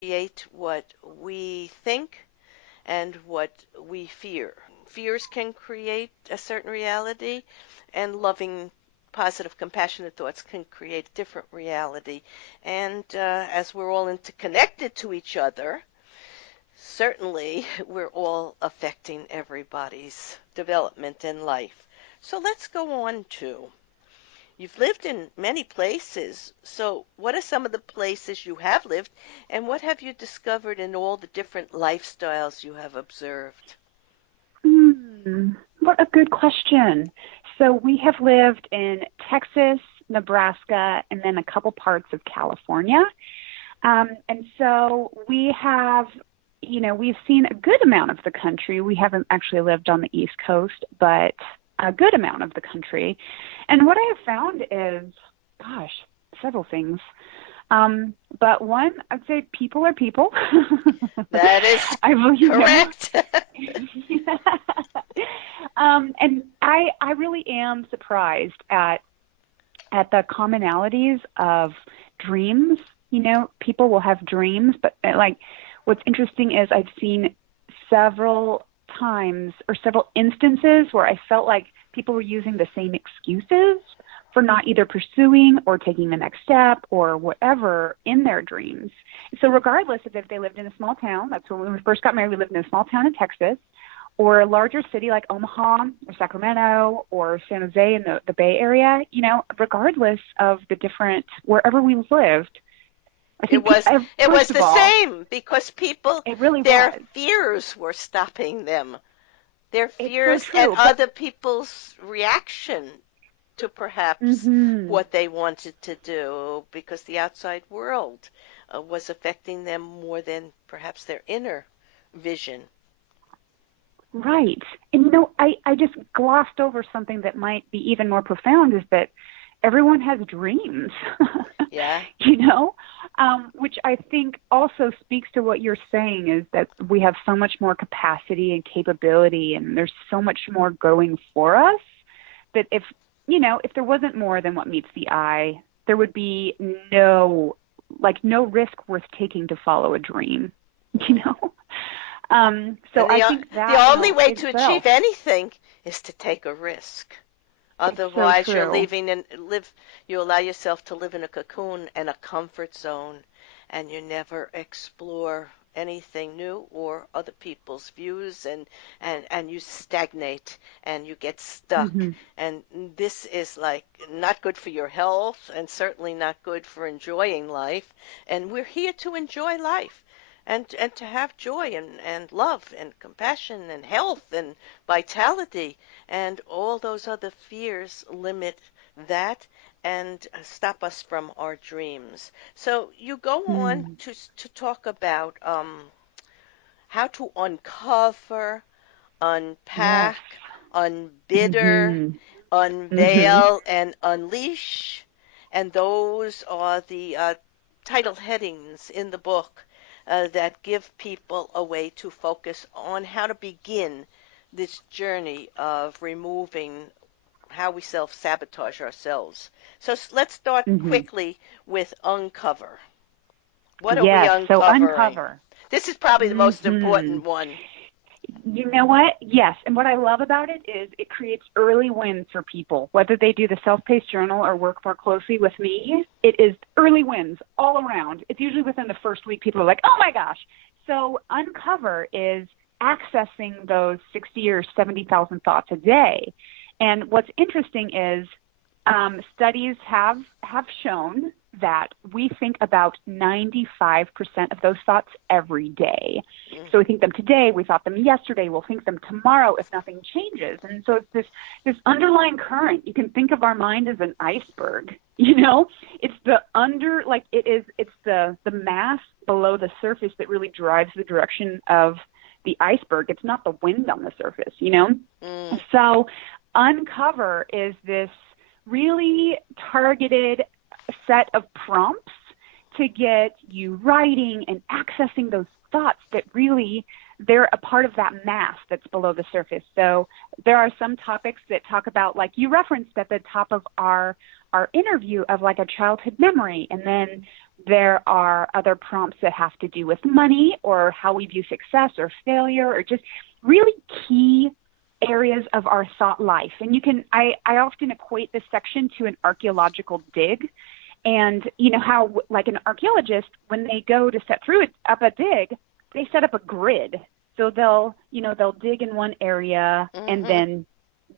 create what we think and what we fear. Fears can create a certain reality, and loving, positive, compassionate thoughts can create a different reality. And as we're all interconnected to each other, certainly we're all affecting everybody's development in life. So let's go on to you've lived in many places. So, what are some of the places you have lived, and what have you discovered in all the different lifestyles you have observed? What a good question. So we have lived in Texas, Nebraska, and then a couple parts of California. And so we have, we've seen a good amount of the country. We haven't actually lived on the East Coast, but a good amount of the country. And what I have found is, gosh, several things. But one, I'd say people are people. That is correct. And I really am surprised at the commonalities of dreams. People will have dreams, but like what's interesting is I've seen several times or several instances where I felt like people were using the same excuses for not either pursuing or taking the next step or whatever in their dreams. So regardless of if they lived in a small town, that's when we first got married, we lived in a small town in Texas, or a larger city like Omaha or Sacramento or San Jose in the Bay Area, regardless of the different, wherever we lived, I think it was the same because people, it really their was. fears were stopping them. Their It's fears so and true, other people's reaction to perhaps what they wanted to do because the outside world was affecting them more than perhaps their inner vision. Right. And I just glossed over something that might be even more profound is that everyone has dreams. Yeah. Which I think also speaks to what you're saying is that we have so much more capacity and capability and there's so much more going for us that if there wasn't more than what meets the eye, there would be no risk worth taking to follow a dream, So I think that the only way to itself, achieve anything is to take a risk. Otherwise, you allow yourself to live in a cocoon and a comfort zone, and you never explore anything new or other people's views, and you stagnate and you get stuck. And this is like not good for your health and certainly not good for enjoying life. And we're here to enjoy life. And to have joy and love and compassion and health and vitality, and all those other fears limit that and stop us from our dreams. So you go on to talk about how to uncover, yes. unpack, unbitter, unveil, and unleash. And those are the title headings in the book that give people a way to focus on how to begin this journey of removing how we self-sabotage ourselves. So let's start quickly with uncover. What are we Yes. So uncovering? uncover. This is probably the most important one. You know what? Yes. And what I love about it is it creates early wins for people. Whether they do the self-paced journal or work more closely with me, it is early wins all around. It's usually within the first week people are like, oh my gosh. So uncover is accessing those 60 or 70,000 thoughts a day. And what's interesting is studies have shown that we think about 95% of those thoughts every day. So we think them today, we thought them yesterday, we'll think them tomorrow if nothing changes. And so it's this underlying current. You can think of our mind as an iceberg, It's it's the mass below the surface that really drives the direction of the iceberg. It's not the wind on the surface, So uncover is this really targeted set of prompts to get you writing and accessing those thoughts that really, they're a part of that mass that's below the surface. So there are some topics that talk about, like you referenced at the top of our interview, of like a childhood memory. And then there are other prompts that have to do with money or how we view success or failure, or just really key areas of our thought life. And you can, I often equate this section to an archaeological dig. And you know how, like an archaeologist, when they go to set up a dig, they set up a grid. So they'll dig in one area, and then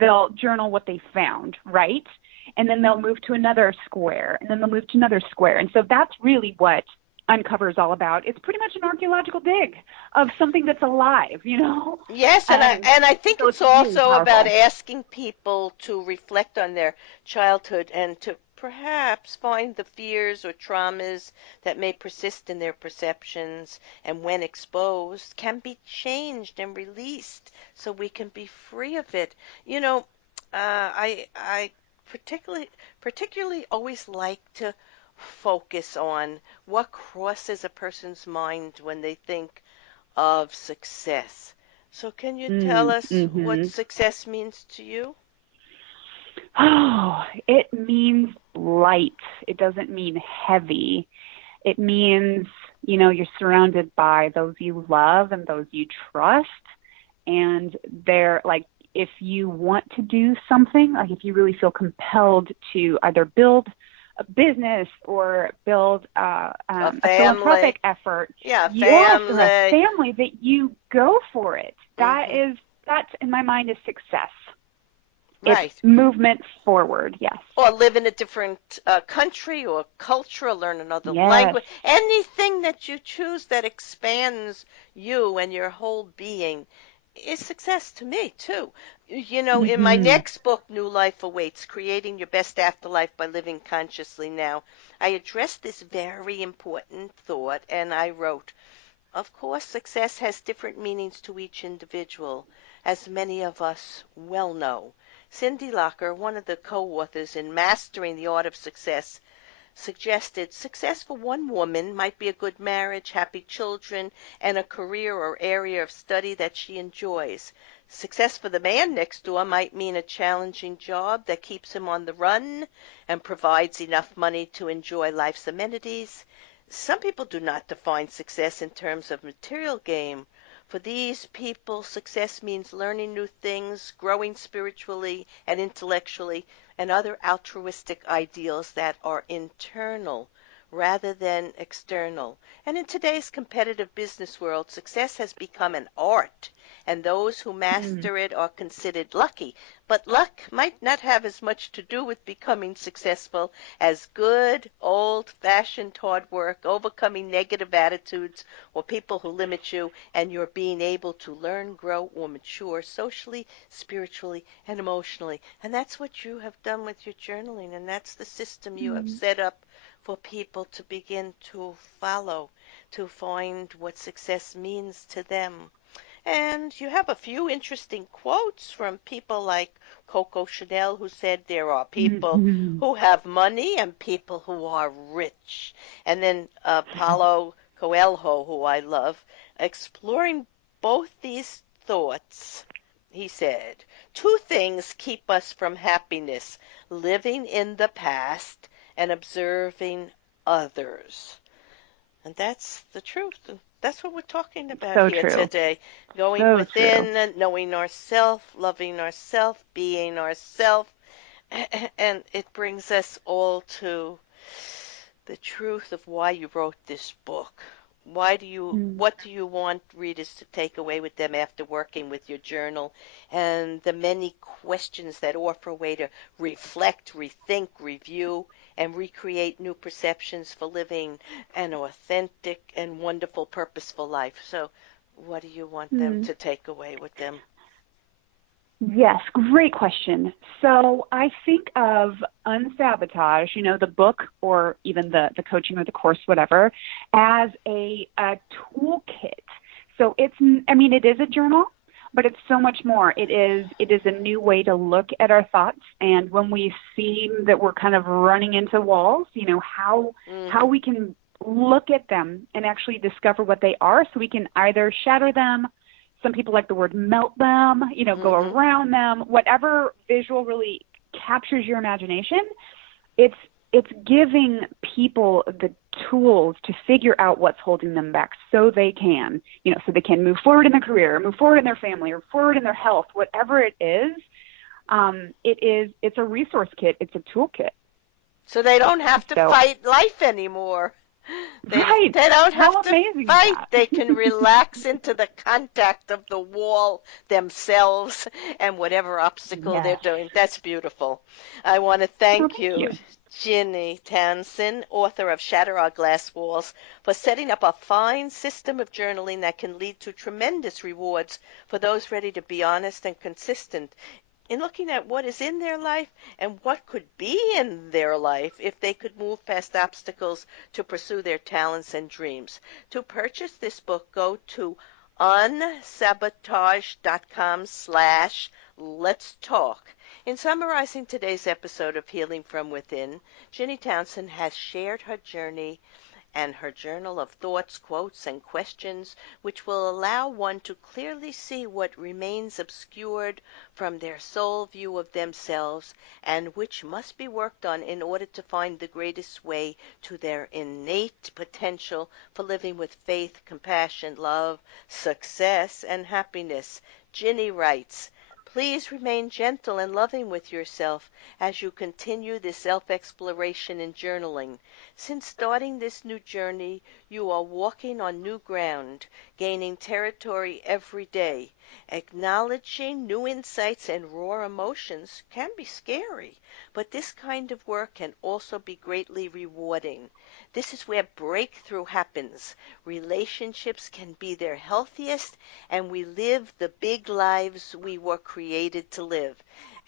they'll journal what they found, right? And then they'll move to another square, and then they'll move to another square. And so that's really what Uncover is all about. It's pretty much an archaeological dig of something that's alive, you know? Yes, and I think So it's really also about powerful. asking people to reflect on their childhood and to perhaps find the fears or traumas that may persist in their perceptions, and when exposed can be changed and released so we can be free of it. You know, I particularly always like to focus on what crosses a person's mind when they think of success. So can you tell us what Mm-hmm. success means to you? Oh, it means light. It doesn't mean heavy. It means, you're surrounded by those you love and those you trust. And they're like, if you want to do something, like if you really feel compelled to either build a business or build a philanthropic effort, Yeah, yes, or a family. family, that you go for it. That in my mind is success. It's Right. movement forward, yes. Or live in a different country or culture, or learn another Yes. language. Anything that you choose that expands you and your whole being is success to me, too. You know, in my Mm-hmm. next book, New Life Awaits, Creating Your Best Afterlife by Living Consciously Now, I addressed this very important thought, and I wrote, of course, success has different meanings to each individual, as many of us well know. Cindy Locker, one of the co-authors in Mastering the Art of Success, suggested success for one woman might be a good marriage, happy children, and a career or area of study that she enjoys. Success for the man next door might mean a challenging job that keeps him on the run and provides enough money to enjoy life's amenities. Some people do not define success in terms of material gain. For these people, success means learning new things, growing spiritually and intellectually, and other altruistic ideals that are internal rather than external. And in today's competitive business world, success has become an art, and those who Mm. master it are considered lucky. But luck might not have as much to do with becoming successful as good, old-fashioned hard work, overcoming negative attitudes or people who limit you, and you're being able to learn, grow, or mature socially, spiritually, and emotionally. And that's what you have done with your journaling, and that's the system you have Mm. set up for people to begin to follow, to find what success means to them. And you have a few interesting quotes from people like Coco Chanel, who said there are people Mm-hmm. who have money and people who are rich. And then Paulo Coelho, who I love, exploring both these thoughts. He said, two things keep us from happiness: living in the past and observing others. And that's the truth. And that's what we're talking about So here true. today. Going So true. within, knowing ourself, loving ourself, being ourself. And it brings us all to the truth of why you wrote this book. Mm. What do you want readers to take away with them after working with your journal, and the many questions that offer a way to reflect, rethink, review, and recreate new perceptions for living an authentic and wonderful, purposeful life? So what do you want them Mm. to take away with them? Yes, great question. So I think of Unsabotage, the book or even the coaching or the course, whatever, as a toolkit. So it is a journal, but it's so much more. It is a new way to look at our thoughts, and when we see that we're kind of running into walls, how Mm-hmm. we can look at them and actually discover what they are, so we can either shatter them. Some people like the word melt them, go around them, whatever visual really captures your imagination. It's giving people the tools to figure out what's holding them back, so they can, so they can move forward in their career, move forward in their family, or forward in their health, whatever it is. It's a resource kit. It's a toolkit. So they don't have to fight life anymore. They don't have to fight. They can relax into the contact of the wall themselves and whatever obstacle they're doing. That's beautiful. I want to thank you, Ginny Townsend, author of Shatter Our Glass Walls, for setting up a fine system of journaling that can lead to tremendous rewards for those ready to be honest and consistent in looking at what is in their life and what could be in their life if they could move past obstacles to pursue their talents and dreams. To purchase this book, go to unsabotage.com/let's talk. In summarizing today's episode of Healing from Within, Ginny Townsend has shared her journey and her journal of thoughts, quotes, and questions, which will allow one to clearly see what remains obscured from their soul view of themselves, and which must be worked on in order to find the greatest way to their innate potential for living with faith, compassion, love, success, and happiness. Ginny writes, "Please remain gentle and loving with yourself as you continue this self-exploration in journaling. Since starting this new journey, you are walking on new ground, gaining territory every day. Acknowledging new insights and raw emotions can be scary, but this kind of work can also be greatly rewarding. This is where breakthrough happens. Relationships can be their healthiest, and we live the big lives we were created to live.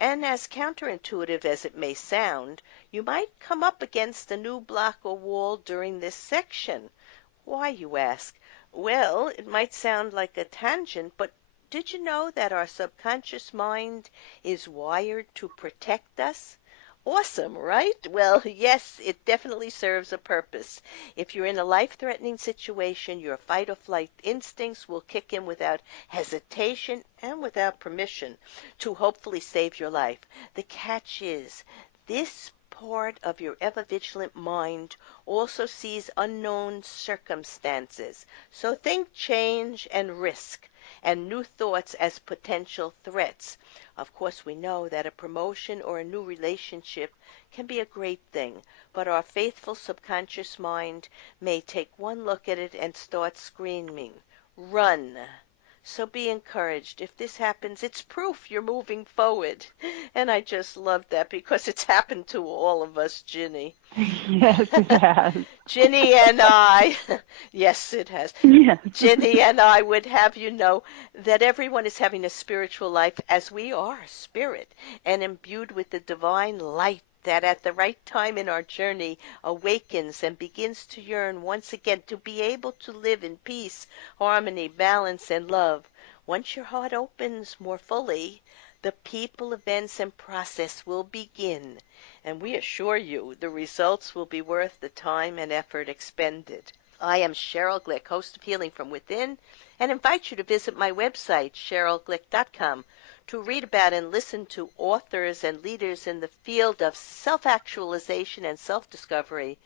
And as counterintuitive as it may sound, you might come up against a new block or wall during this section. Why, you ask? Well, it might sound like a tangent, but did you know that our subconscious mind is wired to protect us? Awesome, right? Well, yes, it definitely serves a purpose. If you're in a life-threatening situation, your fight or flight instincts will kick in without hesitation and without permission to hopefully save your life. The catch is, this part of your ever-vigilant mind also sees unknown circumstances. So think change and risk and new thoughts as potential threats. Of course, we know that a promotion or a new relationship can be a great thing, but our faithful subconscious mind may take one look at it and start screaming, "Run!" So be encouraged. If this happens, it's proof you're moving forward. And I just love that because it's happened to all of us, Ginny. Yes, it has. Ginny and I, yes, it has. Yes. Ginny and I would have you know that everyone is having a spiritual life as we are, spirit, and imbued with the divine light that at the right time in our journey awakens and begins to yearn once again to be able to live in peace, harmony, balance, and love. Once your heart opens more fully, the people, events, and process will begin, and we assure you the results will be worth the time and effort expended. I am Sheryl Glick, host of Healing from Within, and invite you to visit my website, SherylGlick.com, to read about and listen to authors and leaders in the field of self-actualization and self-discovery,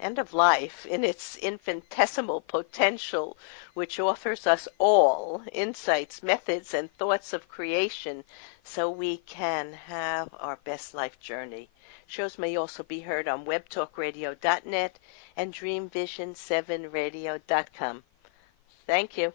and of life in its infinitesimal potential, which offers us all insights, methods, and thoughts of creation so we can have our best life journey. Shows may also be heard on webtalkradio.net and dreamvision7radio.com. Thank you.